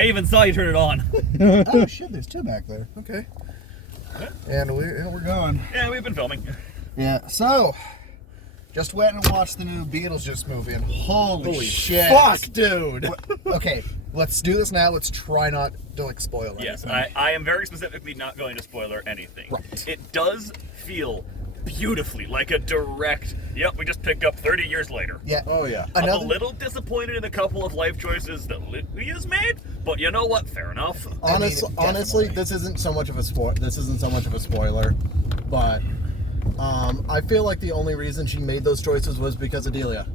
I even saw you turn it on. Oh shit, there's two back there. Okay. And we're going. Yeah, we've been filming. Yeah, so just went and watched the new Beetlejuice movie, and holy shit. Fuck, dude. Okay, let's do this now. Let's try not to like spoil it. Yes, I am very specifically not going to spoiler anything. Right. It does feel beautifully like a direct, yep, we just picked up 30 years later. Yeah. Oh, yeah. I'm a little disappointed in a couple of life choices that Lee has made, but you know what? Fair enough. Honestly, this isn't so much of a spoiler, but I feel like the only reason she made those choices was because of Delia.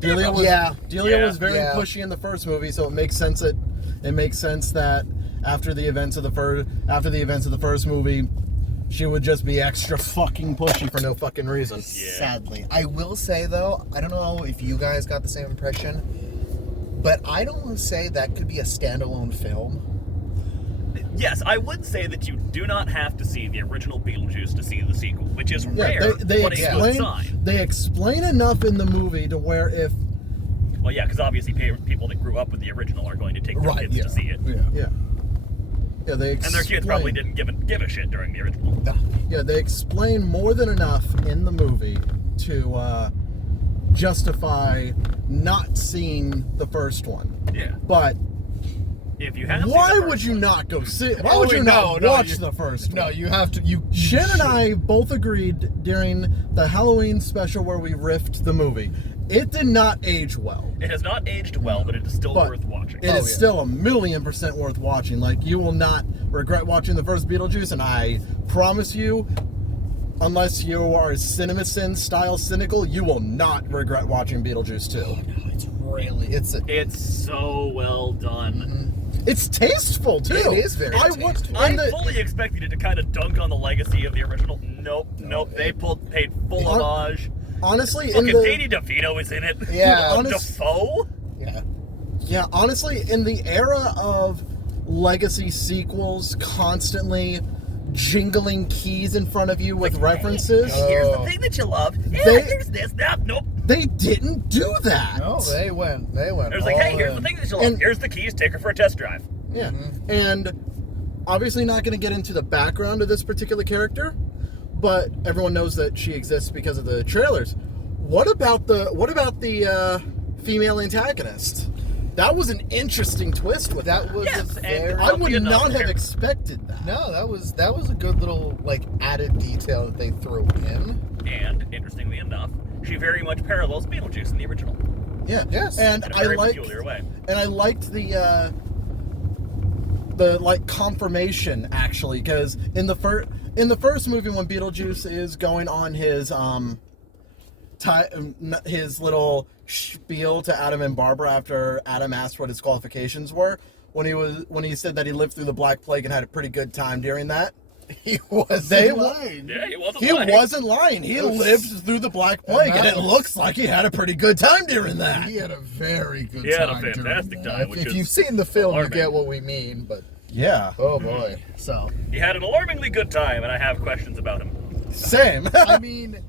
Delia was very pushy in the first movie, so it makes sense that after the events of the first movie, she would just be extra fucking pushy for no fucking reason. Yeah. Sadly. I will say, though, I don't know if you guys got the same impression, but I don't want to say that could be a standalone film. Yes, I would say that you do not have to see the original Beetlejuice to see the sequel, which is rare, but a good sign. They explain enough in the movie to where if... Well, yeah, because obviously people that grew up with the original are going to take their kids to see it. Yeah, they explain, and their kids probably didn't give a shit during the original. No. Yeah, they explain more than enough in the movie to justify not seeing the first one. Yeah. But if you have why would you not go see it? Why would you not watch the first one? No, you have to. Shen and I both agreed during the Halloween special where we riffed the movie. It did not age well. It has not aged well, but it is still worth watching. It is still 1,000,000% worth watching. Like, you will not regret watching the first Beetlejuice, and I promise you, unless you are CinemaSin style cynical, you will not regret watching Beetlejuice 2. Oh, no, it's really... It's so well done. Mm-hmm. It's tasteful, too. It is very tasteful. I fully expected it to kind of dunk on the legacy of the original. Nope. They paid full homage. Honestly, fucking Danny DeVito is in it. Yeah. Defoe? Yeah. Yeah, honestly, in the era of legacy sequels constantly jingling keys in front of you with references. Here's the thing that you love. Here's this. Nope. They didn't do that. No, they went. It was like, hey, here's the thing that you love. Here's the keys. Take her for a test drive. Yeah. Mm-hmm. And obviously not going to get into the background of this particular character, but everyone knows that she exists because of the trailers. What about the female antagonist? That was an interesting twist with that. I would not have expected that. No, that was a good little added detail that they threw in. And interestingly enough, she very much parallels Beetlejuice in the original. Yeah. Yes. And in a very peculiar way. And I liked the confirmation, actually, because in the first movie when Beetlejuice is going on his little spiel to Adam and Barbara after Adam asked what his qualifications were, when he said that he lived through the Black Plague and had a pretty good time during that. He wasn't lying. Yeah, he wasn't lying. He wasn't lying. He lived through the Black Plague, and it looks like he had a pretty good time during that. He had a very good time. He had a fantastic time. If you've seen the film, you get what we mean, but... Yeah. Oh, boy. So... He had an alarmingly good time, and I have questions about him. Same. I mean,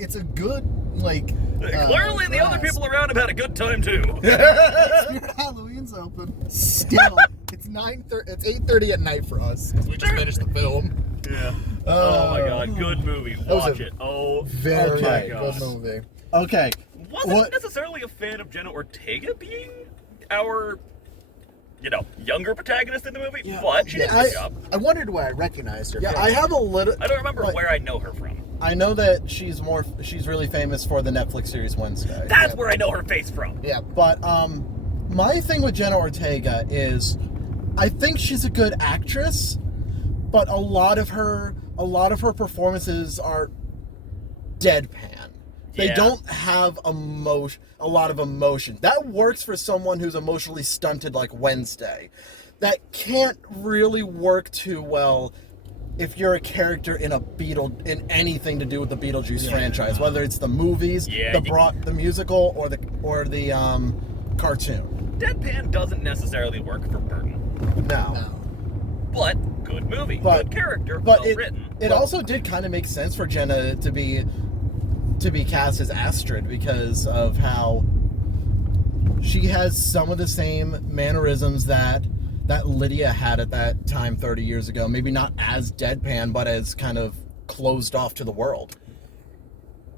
it's a good, clearly the other people around have had a good time, too. Spirit Halloween's open. Still. It's 8:30 at night for us, because we just finished the film. Yeah. Oh, my God. Good movie. Watch it. Oh, very good movie. Okay. Wasn't necessarily a fan of Jenna Ortega being our... younger protagonist in the movie, but she did a good job. I wondered why I recognized her. Yeah, I have a little... I don't remember where I know her from. I know that she's really famous for the Netflix series Wednesday. That's where I know her face from. Yeah. But, my thing with Jenna Ortega is, I think she's a good actress, but a lot of her performances are deadpan. They don't have a lot of emotion. That works for someone who's emotionally stunted like Wednesday. That can't really work too well if you're a character in in anything to do with the Beetlejuice franchise, whether it's the movies, the musical, or the cartoon. Deadpan doesn't necessarily work for Burton. No. But good movie, good character, well written. It also did kind of make sense for Jenna to be cast as Astrid because of how she has some of the same mannerisms that Lydia had at that time 30 years ago. Maybe not as deadpan, but as kind of closed off to the world.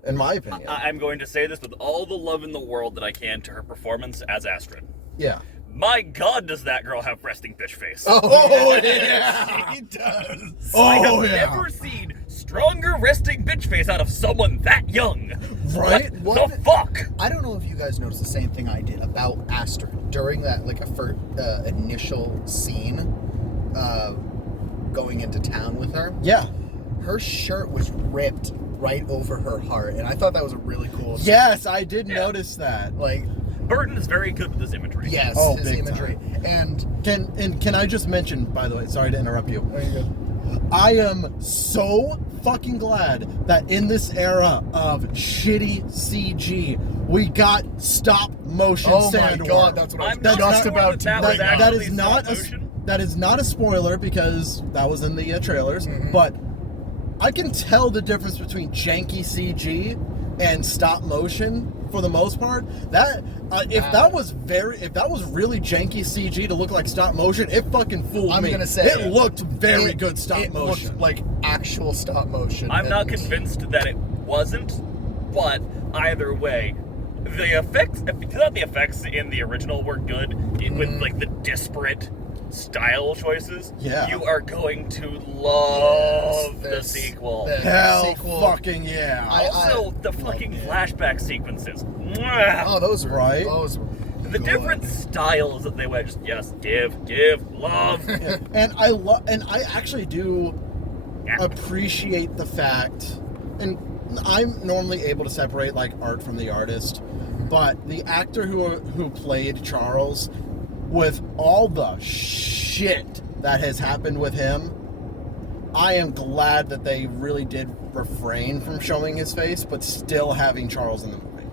In my opinion. I'm going to say this with all the love in the world that I can to her performance as Astrid. Yeah. My God, does that girl have resting bitch face? Oh yeah, he does. I have never seen stronger resting bitch face out of someone that young. Right? What the fuck? I don't know if you guys noticed the same thing I did about Astrid during that initial scene, going into town with her. Yeah. Her shirt was ripped right over her heart, and I thought that was a really cool scene. Yes, I did notice that. Like, Burton is very good with this imagery. yes, Oh, his big imagery. time. And Can I just mention, by the way, sorry to interrupt you. there you go. I am so fucking glad that in this era of shitty CG, we got stop motion Oh my Sandor. God, that's what I was I'm not just sure about that to was bring up. that actually is not stop a, motion. that is not a spoiler because that was in the trailers. Mhm. But I can tell the difference between janky CG and stop motion for the most part. That if that was really janky CG to look like stop motion, it fucking fooled I'm me. gonna say it looked very good stop it motion. looked like actual stop motion. I'm not and- convinced that it wasn't, but either way, the effects, not the effects in the original were good, with like the disparate style choices. Yeah. You are going to love Yes, the this- sequel. the- Hell sequel. fucking yeah. Also, the fucking flashback sequences. Mwah! Oh, those were Right? Those were The good. different styles that they went, just yes, give, love. And I actually do appreciate the fact, and I'm normally able to separate like art from the artist, but the actor who played Charles, with all the shit that has happened with him, I am glad that they really did refrain from showing his face, but still having Charles in the movie.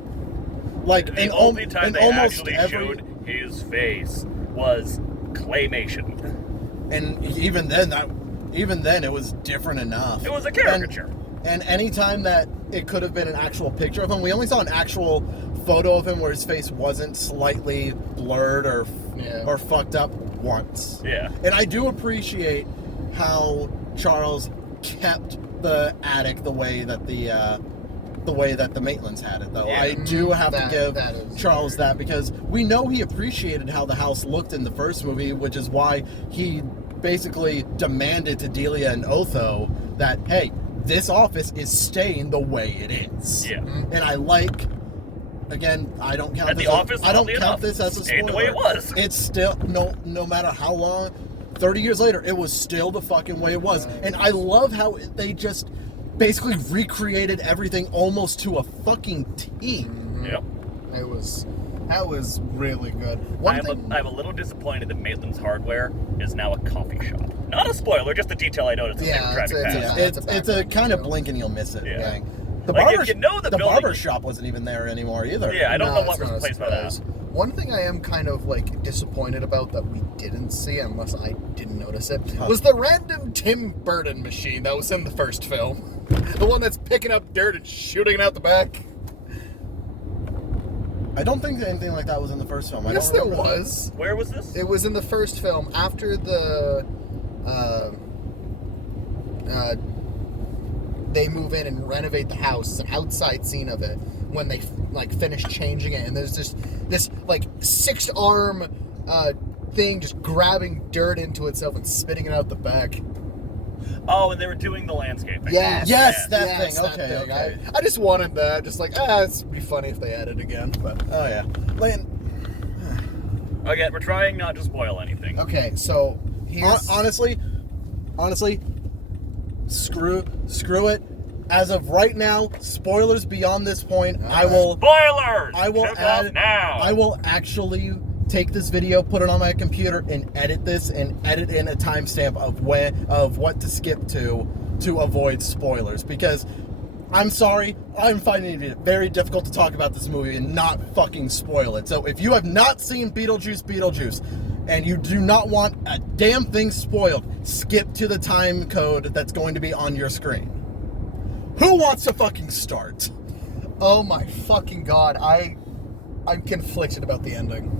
Like The in only time they almost actually every, showed his face was claymation. and even then it was different enough. It was a caricature. And anytime that it could have been an actual picture of him, we only saw an actual photo of him where his face wasn't slightly blurred or fucked up once. Yeah. And I do appreciate how Charles kept the attic the way that the Maitlands had it, though. Yeah. I do have to give that is Charles very that, because we know he appreciated how the house looked in the first movie, which is why he basically demanded to Delia and Otho that, hey, this office is staying the way it is. Yeah. And I like, again, I don't count And this the office, I don't oddly count enough, this as a stayed spoiler. the way it was. It's still, no matter how long, 30 years later, it was still the fucking way it was. And I love how they just basically recreated everything almost to a fucking T. Yep. That was really good. I'm a little disappointed that Maitland's Hardware is now a coffee shop. Not a spoiler, just a detail I noticed as they were driving past. It's a kind of blink and you'll miss it Yeah. thing. The Like, barber, if you know the building- barber shop wasn't even there anymore either. Yeah, I don't know what it's was not a replaced by that. surprise. One thing I am kind of like disappointed about that we didn't see, unless I didn't notice it, was the random Tim Burton machine that was in the first film. The one that's picking up dirt and shooting it out the back. I don't think anything like that was in the first film. Yes, I there don't remember that. was. Where was this? It was in the first film after the they move in and renovate the house. It's an outside scene of it when they like finish changing it, and there's this like 6-arm thing just grabbing dirt into itself and spitting it out the back. Oh, and they were doing the landscaping. Yes, Yes, that yes, thing. that Okay, thing. okay. I just wanted that. Just like it'd be funny if they added again. But Oh yeah. Lan- Again, we're trying not to spoil anything. okay, so here's honestly, screw it. As of right now, spoilers beyond this point, I will Spoilers! I will Kick off add now! I will actually take this video, put it on my computer, and edit this and edit in a timestamp of what to skip to avoid spoilers, because I'm sorry, I'm finding it very difficult to talk about this movie and not fucking spoil it. So if you have not seen Beetlejuice, and you do not want a damn thing spoiled, skip to the time code that's going to be on your screen. Who wants to fucking start? oh my fucking god, I'm conflicted about the ending.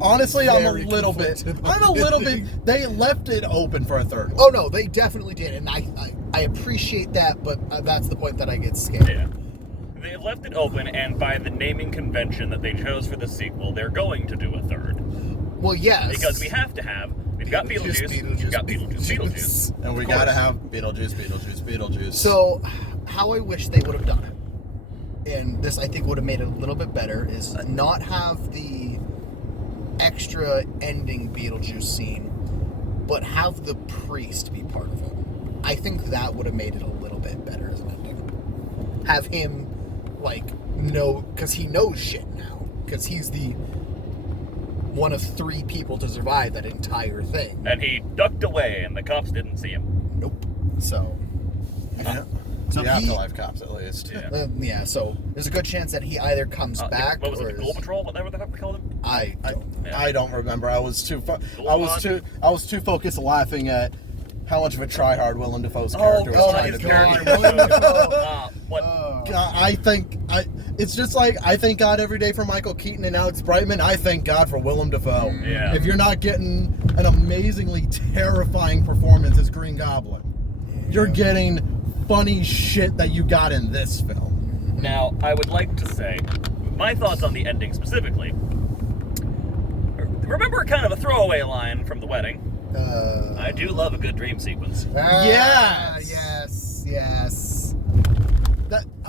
Honestly, I'm a very little bit. conflicted about I'm a the little ending. bit. They left it open for a third one. Oh no, they definitely did, and I appreciate that, but that's the point that I get scared. Yeah. They left it open, and by the naming convention that they chose for the sequel, they're going to do a third. Well, yes. Because we have to have. We've got Beetlejuice. We've got Beetlejuice. And we Of gotta course. have Beetlejuice. So, how I wish they would have done it, and this I think would have made it a little bit better, is not have the extra ending Beetlejuice scene, but have the priest be part of it. I think that would have made it a little bit better as an ending. Have him, know, because he knows shit now, because he's the one of 3 people to survive that entire thing. And he ducked away, and the cops didn't see him. Nope. So, So he- afterlife cops, at least. Yeah. so there's a good chance that he either comes back What was or it? Ghoul Patrol? Whatever the fuck we called him. I don't know. I don't remember. I was too Squad? I was too focused laughing at how much of a tryhard Willem Dafoe's Oh, character was God, trying his to character be. was Willem Dafoe. What? It's just like I thank God every day for Michael Keaton and Alex Brightman. I thank God for Willem Dafoe. Yeah. If you're not getting an amazingly terrifying performance as Green Goblin, you're getting funny shit that you got in this film. Now, I would like to say my thoughts on the ending specifically. Remember kind of a throwaway line from the wedding? I do love a good dream sequence. Yes.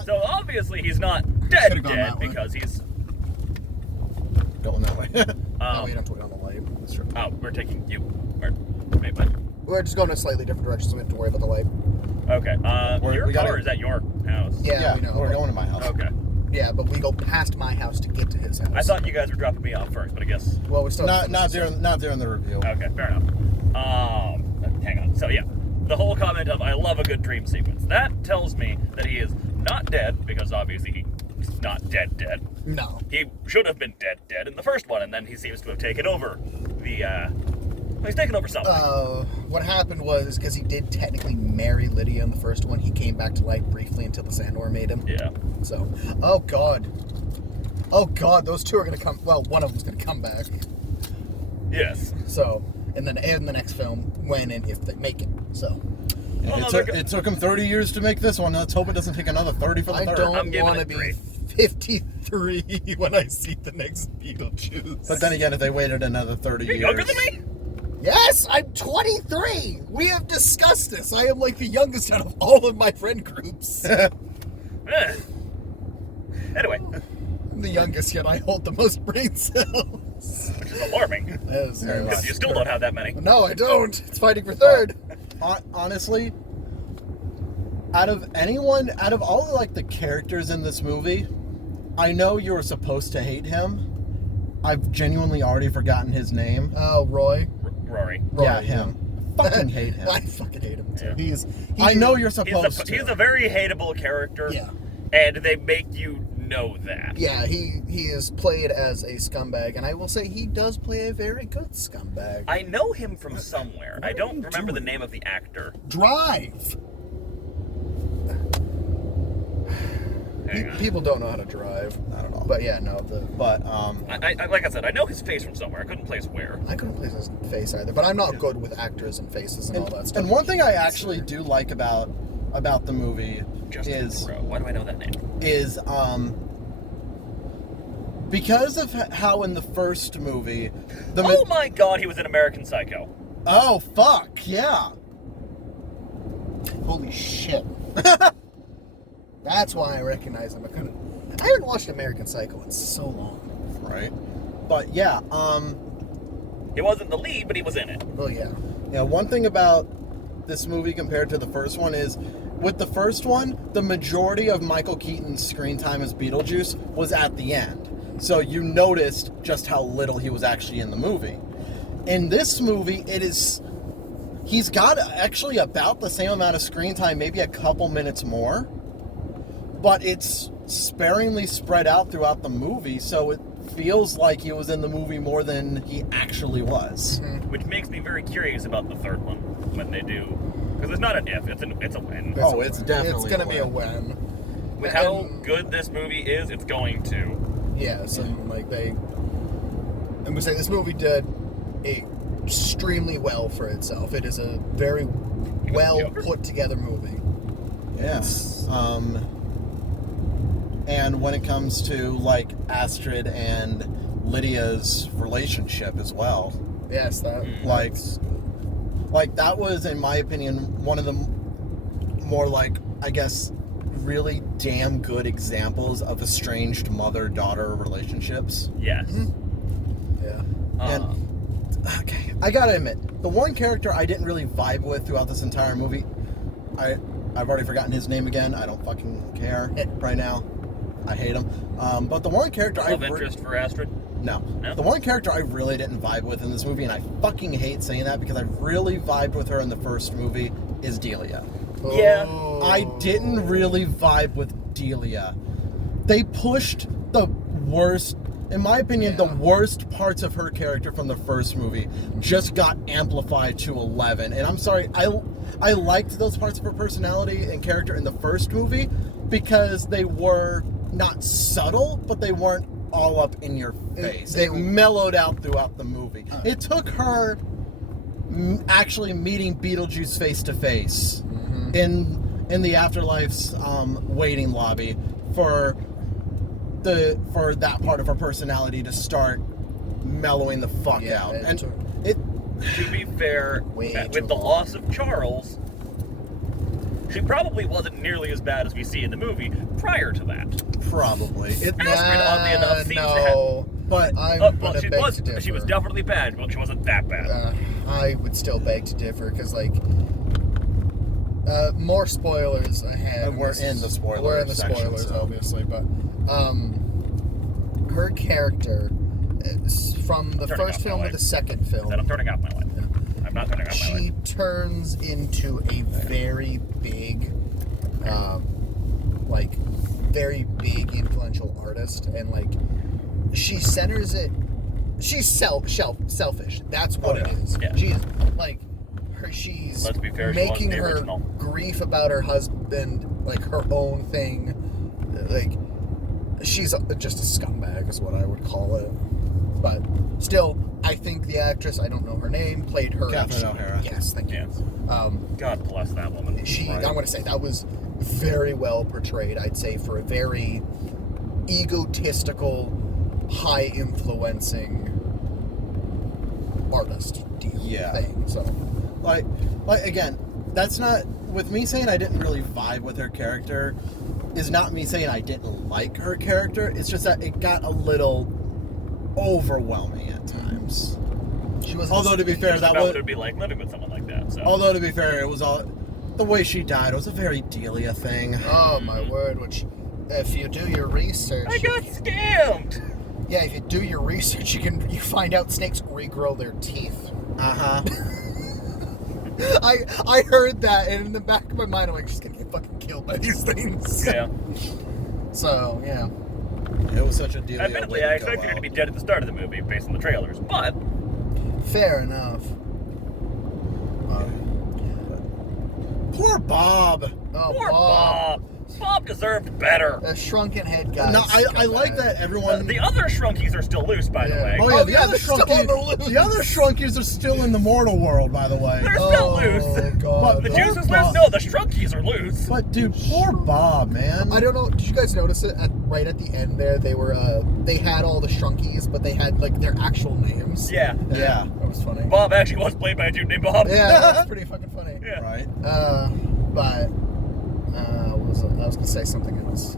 So obviously he's not Could've gone dead that way. because he's. Going that way. No, we don't put it on the light. That's true. Oh, we're taking you. Wait, what? We're just going in a slightly different direction, so we don't have to worry about the light. Okay. Your we gotta- car is at your house. Yeah, we know. we're going to my house. Okay. Yeah, but we go past my house to get to his house. I thought you guys were dropping me off first, but I guess. Well, we still have Not to finish not during the review. Okay, fair enough. Hang on. So yeah, the whole comment of "I love a good dream sequence" that tells me that he is not dead because obviously he's not dead. this. No. He should have been dead in the first one, and then he seems to have taken over the. He's taken over something. What happened was, because he did technically marry Lydia in the first one, he came back to life briefly until the Sandor made him. Yeah. So, oh god, those two are gonna come. Well, one of them's gonna come back. Yes. So, and then in the next film, when and if they make it. So, It took him 30 years to make this one. Let's hope it doesn't take another 30 for the I third. don't I'm giving want to it be 3. 53 when I see the next Beetlejuice. But then again, if they waited another 30 You're years. younger than me. Yes, I'm 23. We have discussed this. I am like the youngest out of all of my friend groups. Eh. Anyway, I'm the youngest, yet I hold the most brain cells. which is alarming Yes, Very because much. you still don't have that many. No, I don't. It's fighting for third. Honestly, out of all like the characters in this movie, I know you were supposed to hate him. I've genuinely already forgotten his name. Oh, Roy. Rory. Yeah, him. Fucking hate him. I fucking hate him too. Yeah. I know you're supposed to. He's a very hateable character. Yeah. And they make you know that. Yeah, he is played as a scumbag, and I will say he does play a very good scumbag. I know him from somewhere. I are don't you remember the doing? name of the actor. Drive. Hang on. People don't know how to drive, Not at all. but yeah, no. But I like I said, I know his face from somewhere. I couldn't place where. I couldn't place his face either, but I'm not good with actors and faces and all that stuff. and one thing I actually do like about the movie Justin Theroux. Why do I know that name? is because of how in the first movie Oh my god, he was in American Psycho. oh fuck yeah. Holy shit. That's why I recognize him. I haven't watched American Psycho in so long. Right. But yeah, He wasn't the lead, but he was in it. Oh yeah. yeah, one thing about this movie compared to the first one is with the first one, the majority of Michael Keaton's screen time as Beetlejuice was at the end. So you noticed just how little he was actually in the movie. In this movie, he's got actually about the same amount of screen time, maybe a couple minutes more, but it's sparingly spread out throughout the movie, so it feels like he was in the movie more than he actually was. Which makes me very curious about the third one when they do. Because it's not an if, it's a win. Oh, it's definitely It's gonna a be a win. win. With how And- good this movie is, it's going to Yes, and like I'm gonna say this movie did extremely well for itself. It is a very well put together movie. Yes. And when it comes to like Astrid and Lydia's relationship as well, Yes, that like that was, in my opinion, one of the more like, I guess, really damn good examples of estranged mother-daughter relationships. Yes. yeah. And okay, I gotta admit, the one character I didn't really vibe with throughout this entire movie, I've already forgotten his name again. I don't fucking care right now. I hate him. But the one character Love interest for Astrid? No. No? The one character I really didn't vibe with in this movie, and I fucking hate saying that because I really vibed with her in the first movie, is Delia. Yeah. Oh. I didn't really vibe with Delia. They pushed the worst, in my opinion, the worst parts of her character from the first movie just got amplified to 11. And I'm sorry, I liked those parts of her personality and character in the first movie because they were not subtle, but they weren't all up in your face. They mellowed out throughout the movie. It took her actually meeting Beetlejuice face to face in the Afterlife's waiting lobby for that part of her personality to start mellowing the fuck out. And to be fair, with the loss of Charles, she probably wasn't nearly as bad as we see in the movie prior to that. Probably. Astrid, oddly enough, seems to have... But she was definitely bad, but she wasn't that bad. I would still beg to differ, because, like, more spoilers ahead. We're in the spoilers. We're in the section, spoilers, so. obviously, but her character, from the first film to the second film... I'm turning off my light. Yeah. I'm not turning off my light. She turns into a very big, very big influential artist, and like she centers it. She's selfish. That's what it is. Yeah. She's like she's Let's be fair, making she wasn't the her original. grief about her husband like her own thing. Like she's just a scumbag is what I would call it. But still, I think the actress, I don't know her name, played her. Catherine O'Hara. Yes, thank you. God bless that woman. I'm going to say that was very well portrayed, I'd say, for a very egotistical, high-influencing artist thing. So, like again, that's not, with me saying I didn't really vibe with her character, is not me saying I didn't like her character. It's just that it got a little overwhelming at times. Although to be fair, that would be like living with someone like that. So. Although to be fair, it was all the way she died. It was a very Delia thing. Oh my word! Which, if you do your research, I got scammed. Yeah, if you do your research, you find out snakes regrow their teeth. I heard that, and in the back of my mind, I'm like, she's gonna get fucking killed by these things. Yeah. So yeah. It was such a deal. Admittedly, I expected her to be dead at the start of the movie based on the trailers, but... Fair enough. Poor Bob. Oh, Poor Bob. Bob deserved better. A shrunken head guy. No, I like that everyone... the other shrunkies are still loose, by the way. Oh, yeah, the other shrunkies are still in the mortal world, by the way. They're still loose. God. But the juice is loose? No, the shrunkies are loose. But, dude, poor Bob, man. I don't know. Did you guys notice it? Right at the end there, they had all the shrunkies, but they had, like, their actual names. Yeah. Yeah. That was funny. Bob actually was played by a dude named Bob. Yeah, that's pretty fucking funny. Yeah. Right. But... what was it? I was going to say something else.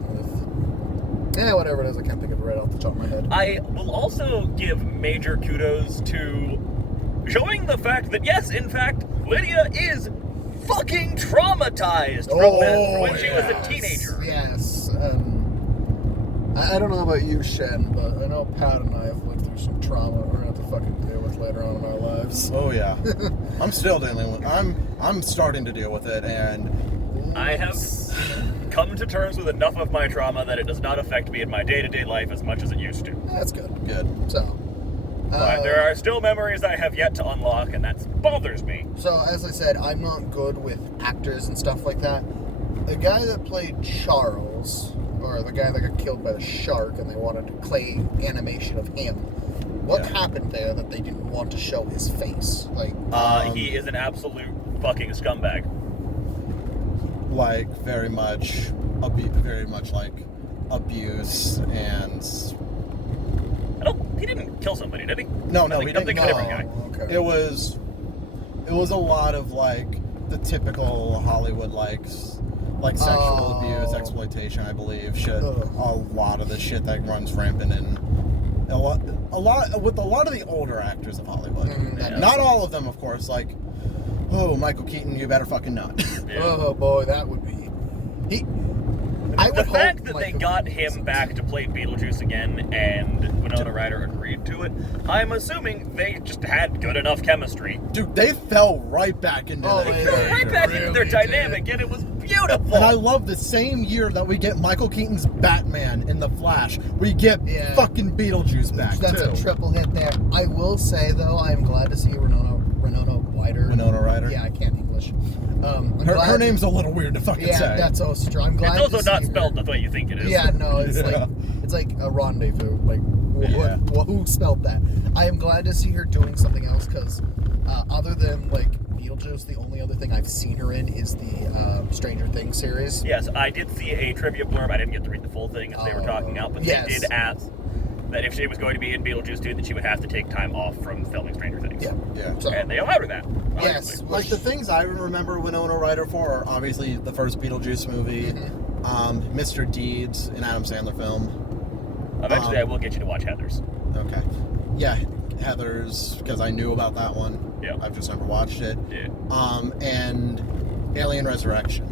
Yeah, whatever it is. I can't think of it right off the top of my head. I will also give major kudos to showing the fact that, yes, in fact, Lydia is fucking traumatized from when she was a teenager. Yes. I don't know about you, Shen, but I know Pat and I have lived through some trauma we're going to have to fucking deal with later on in our lives. Oh, yeah. I'm still dealing with I'm starting to deal with it, and... I have come to terms with enough of my trauma that it does not affect me in my day-to-day life as much as it used to. That's good. Good. So... but there are still memories I have yet to unlock, and that bothers me. So, as I said, I'm not good with actors and stuff like that. The guy that played Charles, or the guy that got killed by the shark, and they wanted to clay animation of him. What happened there that they didn't want to show his face? Like, he is an absolute fucking scumbag. Like very much like abuse and. He didn't kill somebody, did he? No, he didn't. Think a different guy. Okay. It was a lot of like the typical Hollywood like sexual abuse, exploitation, I believe. Shit, a lot of the shit that runs rampant in a lot with a lot of the older actors of Hollywood. Not all of them, of course. Like, oh, Michael Keaton, you better fucking not. Yeah. Oh boy, that would be. The fact that they got him back to play Beetlejuice again and Winona Ryder agreed to it, I'm assuming they just had good enough chemistry. Dude, they fell right back into that They fell character. right back into their dynamic, and it was beautiful. And I love the same year that we get Michael Keaton's Batman in The Flash, we get fucking Beetlejuice back, That's too. a triple hit there. I will say, though, I'm glad to see Winona Ryder. Yeah, I can't English. Her name's a little weird to fucking say. Yeah, that's also true. I'm glad it's also to see not her. spelled the way you think it is. Yeah, no, it's like a rendezvous. Like, who spelled that? I am glad to see her doing something else because other than like Beetlejuice, the only other thing I've seen her in is the Stranger Things series. Yes, I did see a trivia blurb. I didn't get to read the full thing as they were talking out, but they did ask that if she was going to be in Beetlejuice 2, that she would have to take time off from filming Stranger Things. Yeah. So, And they allowed her that. yes. Like the things I remember Winona Ryder for are obviously the first Beetlejuice movie, Mr. Deeds, an Adam Sandler film. Eventually, I will get you to watch Heathers. Okay. Yeah, Heathers, because I knew about that one. Yeah. I've just never watched it. Yeah. And Alien Resurrection.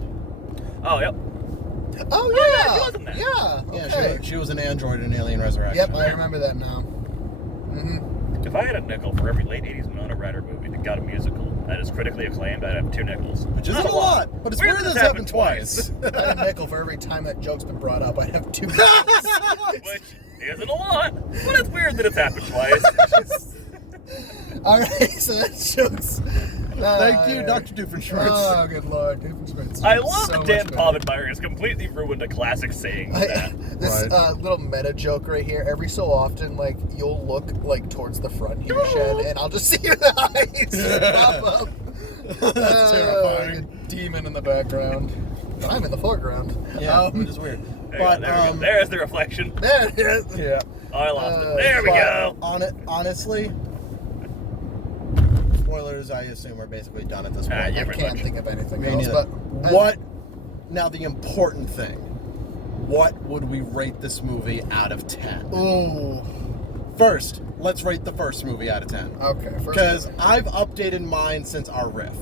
Oh, yep. Oh yeah, she was in that. Yeah. Yeah, Okay. she was an android in Alien Resurrection. Yep, I remember that now. If I had a nickel for every late 80s Winona Ryder movie that got a musical that is critically accllied, I'd have 2 nickels. Which isn't Not a lot, but it's weird that it's happened twice. I had a nickel for every time that joke's been brought up. I have 2. Which isn't a lot, but it's weird that it's happened twice. All right, so that joke's. Thank you, Dr. Doofenshmirtz. Oh, good lord, Doofenshmirtz. I love so that Dan much better. Povenmire has completely ruined a classic saying. With that. This Right. little meta joke right here. Every so often, like you'll look like towards the front here, Shed, and I'll just see your eyes pop up. That's terrifying. Like a demon in the background. I'm in the foreground. Yeah, which is weird. There we go. There's the reflection. There it is. Yeah. Oh, I lost it. There we go. Honestly, spoilers, I assume, are basically done at this point. Yeah, I pretty can't much. think of anything Me else. neither. But What? Now, the important thing. What would we rate this movie out of 10? Ooh. First, let's rate the first movie out of 10. Okay. Because I've updated mine since our riff.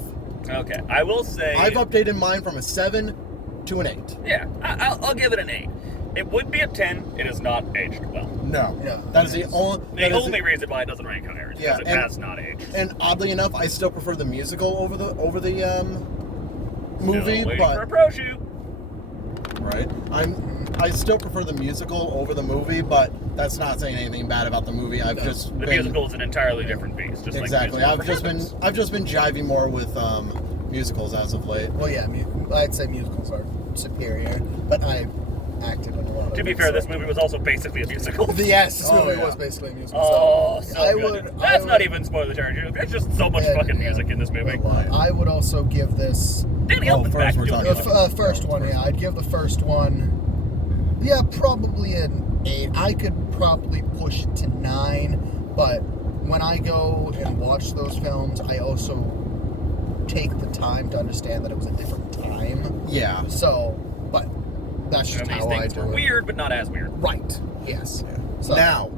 Okay, I will say. I've updated mine from a 7 to an 8. Yeah, I'll give it an 8. It would be a 10. It is not aged well. No. Yeah. That is the only... The only reason why it doesn't rank higher is because it has not aged. And oddly enough, I still prefer the musical over the movie, Still waiting but for a pro shoot. right. I still prefer the musical over the movie, but that's not saying anything bad about the movie. I've just The been, musical is an entirely different beast. Just exactly. Like I've just been jiving more with musicals as of late. Well, yeah, I'd say musicals are superior, but I acted in a lot of To be it, fair, so- this movie was also basically a musical. Yes, this movie yeah. was basically a musical. Oh, so so I good. would. That's I not would- even spoiler territory. There's just so much Yeah, fucking yeah. music in this movie. I would also give this Danny Elfman's first back we're doing talking it. about- first one. Yeah, I'd give the first one. Yeah, probably an 8. I could probably push it to 9, but when I go and watch those films, I also take the time to understand that it was a different time. Yeah. So, but that's just And these how I things do were it. weird, but not as weird. Right. Yes. So, Now,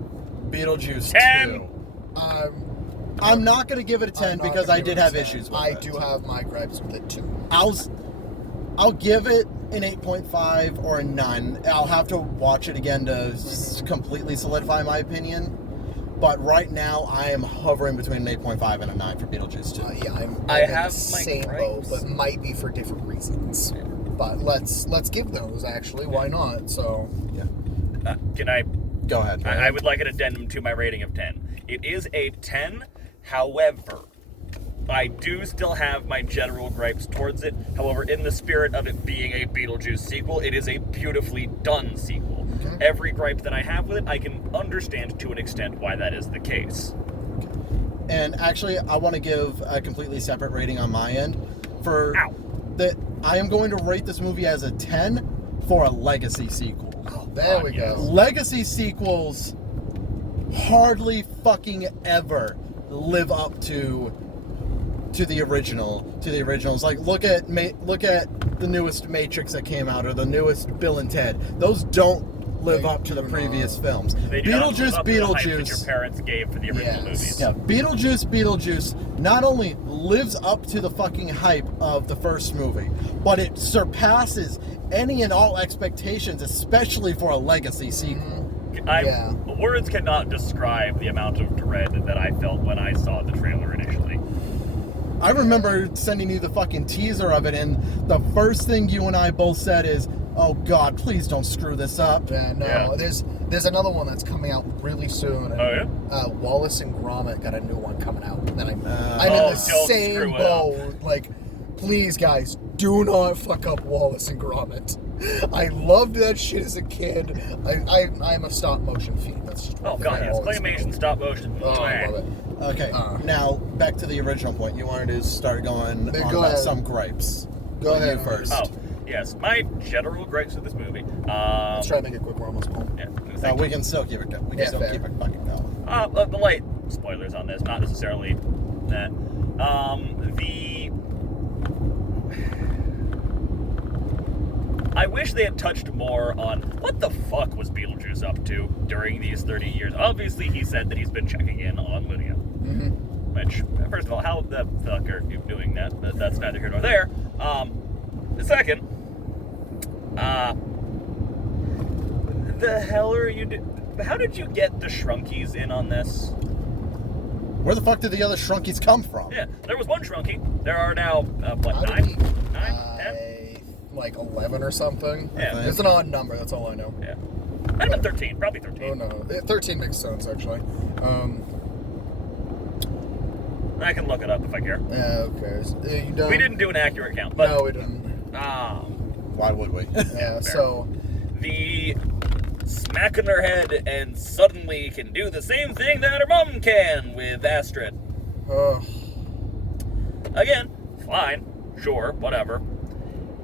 Beetlejuice 10. 2. um, I'm not going to give it a 10 I'm not because gonna I give did it a have 10. issues with I it. do have my gripes with it too. I'll give it an 8.5 or a 9. I'll have to watch it again to completely solidify my opinion. But right now, I am hovering between an 8.5 and a 9 for Beetlejuice 2. Yeah, I'm I in have the my same boat, gripes. but might be for different reasons. But let's give those actually. Why not? So Can I? Go ahead. I would like an addendum to my rating of 10. It is a 10. However, I do still have my general gripes towards it. However, in the spirit of it being a Beetlejuice sequel, it is a beautifully done sequel. Okay. Every gripe that I have with it, I can understand to an extent why that is the case. And actually, I want to give a completely separate rating on my end for that. I am going to rate this movie as a 10 for a legacy sequel. Oh, there we go. Legacy sequels hardly fucking ever live up to the originals. Like look at the newest Matrix that came out, or the newest Bill and Ted. Those don't live up to the previous films. They do not live up to the hype that your Beetlejuice. parents gave for the original movies. Yeah, Beetlejuice not only lives up to the fucking hype of the first movie, but it surpasses any and all expectations, especially for a legacy sequel. Words cannot describe the amount of dread that I felt when I saw the trailer initially. I remember sending you the fucking teaser of it, and the first thing you and I both said is, "Oh God, please don't screw this up." Yeah, no. Yeah. There's another one that's coming out really soon. And, Wallace and Gromit got a new one coming out. And then I'm in the same boat. Like, please, guys, do not fuck up Wallace and Gromit. I loved that shit as a kid. I'm a stop motion fiend. That's just God, yes, claymation, stop motion. Oh, I love it. Okay, now back to the original point. You wanted to start going Go on ahead. some gripes. Go ahead You first. Oh, yes, my general gripes with this movie. Let's try to make it quick. We're almost home. Yeah, We can still keep it going. We can still keep it fucking going. the light spoilers on this, not necessarily that. I wish they had touched more on what the fuck was Beetlejuice up to during these 30 years. Obviously, he said that he's been checking in on Lydia. Mm-hmm. Which, first of all, how the fuck are you doing that? That's neither here nor there. Second, the hell are you how did you get the Shrunkies in on this? Where the fuck did the other Shrunkies come from? Yeah, there was one Shrunkie. There are now, How did 9? we- 10? Like 11 or something. Yeah. It's an odd number. That's all I know. Yeah. Might have been 13. Probably 13. Oh no, 13 makes sense actually. I can look it up if I care. Yeah, okay. You done? We didn't do an accurate count, but... No, we didn't. Why would we? Yeah, so... The smack in their head and suddenly can do the same thing that her mom can with Astrid. Again, fine, sure, whatever.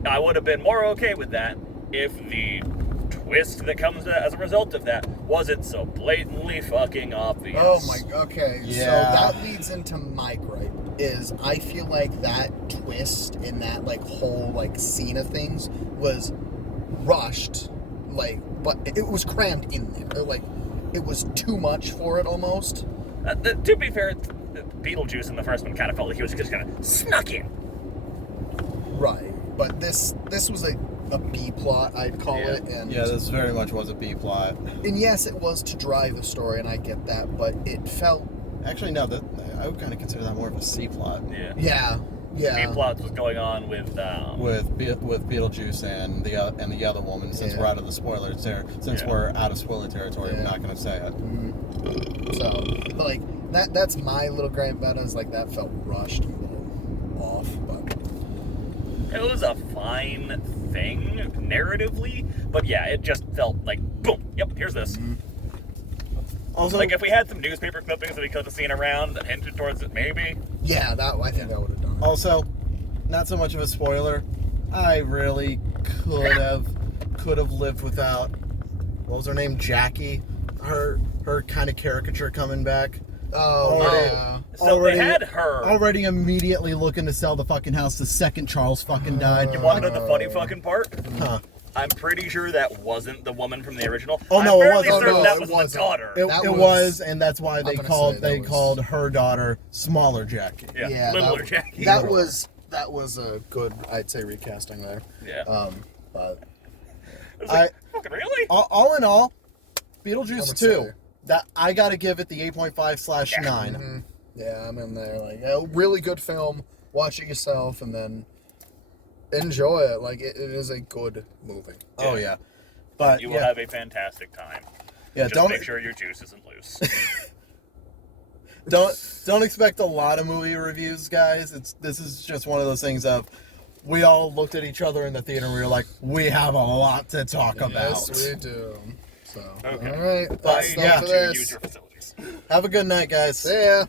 I would have been more okay with that if the twist that comes as a result of that wasn't so blatantly fucking obvious. Oh my, okay. Yeah. So that leads into my gripe, is I feel like that twist in that, like, whole, like, scene of things was rushed, like, but it was crammed in there. Like, it was too much for it, almost. To be fair, Beetlejuice in the first one kind of felt like he was just kind of snuck in. Right. But this was a B plot, I'd call it, and Yeah, this very much was a B plot. and yes, it was to drive the story, and I get that, but it felt Actually, no, I would kind of consider that more of a C plot. yeah. B-plots was going on with Beetlejuice and the other woman. Since we're out of the spoiler we're out of spoiler territory, we're not going to say it. So, but like that's my little gripe about it, is like that felt rushed, a little off, but it was a fine thing narratively, but yeah, it just felt like boom. Yep, here's this. Also, Like if we had some newspaper clippings that we could have seen around that hinted towards it, maybe. yeah, I think that would have done it. Also, not so much of a spoiler. I really could have lived without, what was her name, Jackie? Her kind of caricature coming back. Oh, yeah. So they had her. Already immediately looking to sell the fucking house the second Charles fucking died. You want to know the funny fucking part? Huh. I'm pretty sure that wasn't the woman from the original. Oh, no, it I'm wasn't. fairly certain No, that it was wasn't. the daughter. It was, and that's why they gonna called say that was- called her daughter Smaller Jackie. Yeah, littler Jackie. That was a good, I'd say, recasting there. Yeah. But I was like, fucking really? All in all, Beetlejuice I'm 2. excited. That I gotta give it the 8.5/9. Mm-hmm. Yeah, I'm in there. Like, a really good film. Watch it yourself and then enjoy it. Like, it is a good movie. Oh yeah, but You will have a fantastic time. yeah. Just Don't make sure your juice isn't loose. don't expect a lot of movie reviews, guys. This is just one of those things of we all looked at each other in the theater and we were like, we have a lot to talk about. Yes, we do. So, Okay. all right. I That's need enough for to this. use your facilities. Have a good night, guys. See ya.